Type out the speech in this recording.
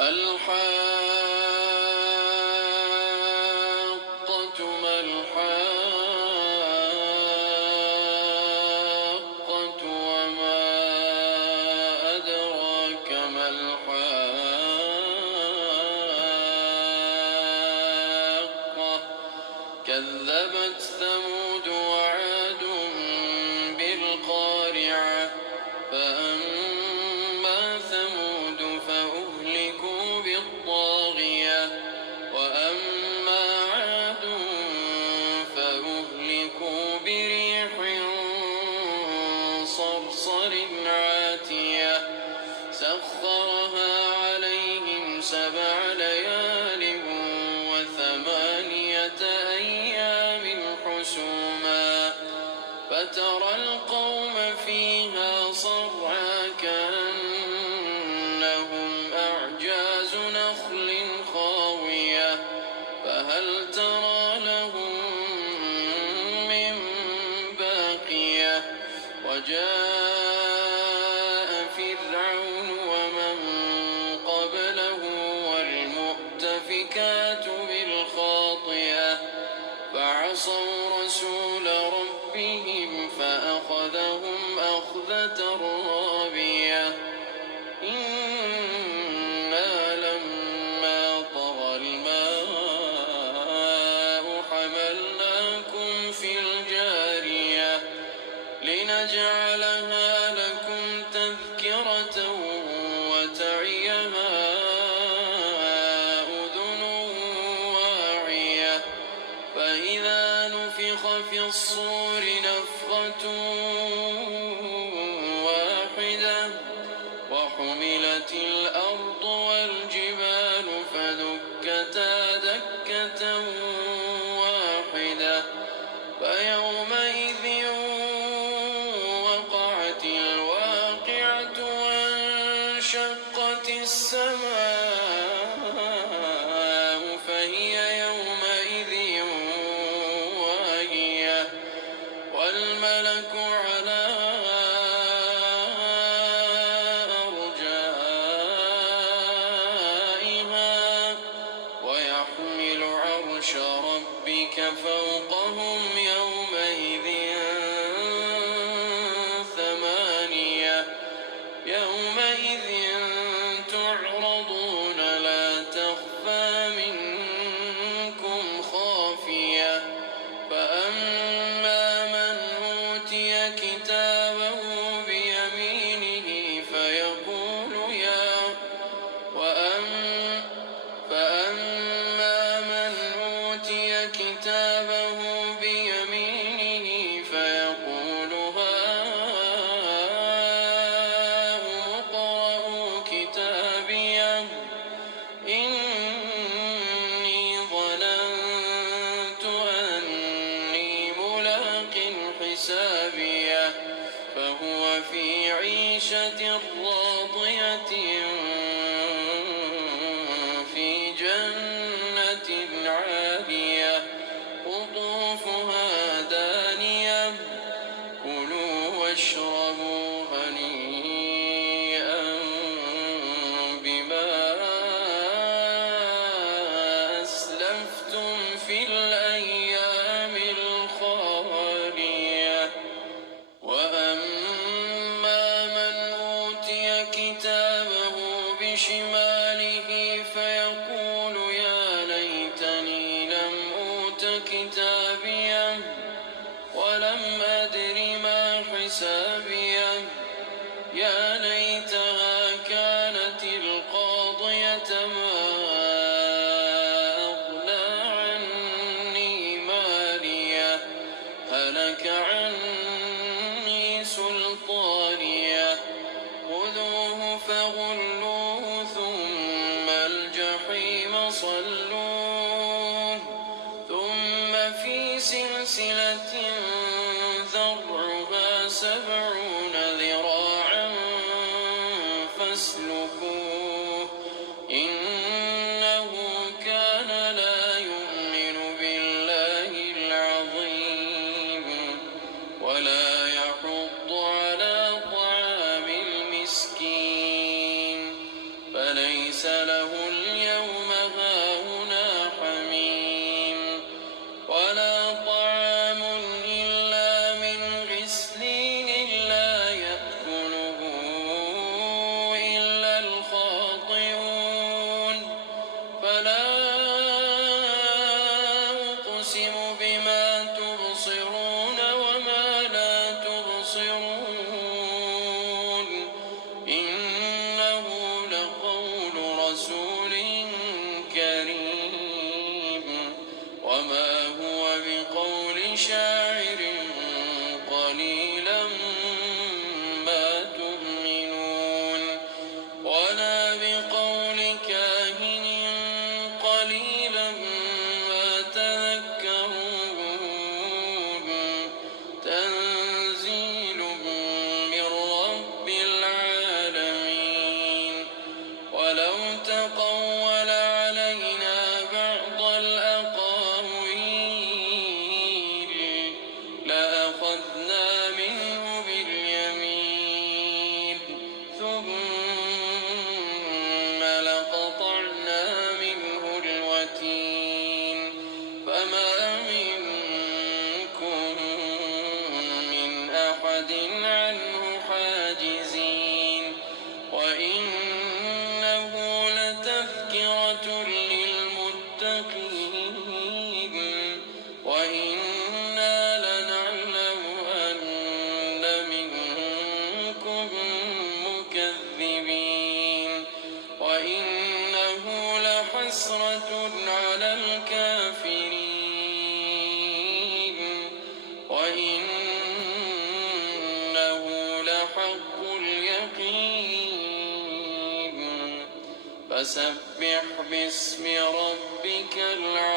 الحاقة ما الحاقة وما أدراك ما الحاقة كذبت ثمود وعاد بالقارعة فأما ثمود فأهلكوا بالطاغية وأما عاد فأهلكوا بريح صرصر عاتية سخرها عليهم 7 ليال و8 أيام حسوما فترى القوم فيها صرعى كأنهم أعجاز نخل خاوية فهل ترى لهم من باقية وجاء فرعون ومن قبله والمؤتفكات بالخاطئة فعصوا رسول ربهم فأخذهم أخذة رابية إنا لما طغى الماء حملناكم في الجارية لنجعلها لكم تذكرة وتعيها أذن واعية فإذا نفخ في الصور نفخة واحدة وحملت الأرض والجبال فدكتا دكة واحدة فيومئذ وقعت الواقعة وانشقت السماء فهي يومئذ واهية والملك على أرجائها ويحمل عرش ربك فوقهم يومئذ 8 يومئذ تعرضون لا تخفى منكم خافية فأما من أوتي كتابه بيمينه فأما من أوتي كتابه بيمينه فيقول هاؤم اقرءوا كتابيه إني ظننت أني ملاق حسابيه فهو في عيشة راضية في جنة عالية قطوفها دانية كلوا واشربوا هنيئا بما أسلفتم في الأيام الخالية وأما من أوتي كتابه بشماله فيقول يا ليتني لم أوت كتابيه ولم أدر ما حسابيه يا ليتها كانت القاضية ما أغنى عني ماليه هلك عني سلطانيه خذوه فغلوه ثم الجحيم صلوه ثم في سلسلة ذرعها 70 ذراعا فاسلكوه إنه كان لا يؤمن بالله العظيم ولا يحض على طعام المسكين فليس له حسرة على الكافرين وإنه لحق اليقين فسبح باسم ربك العظيم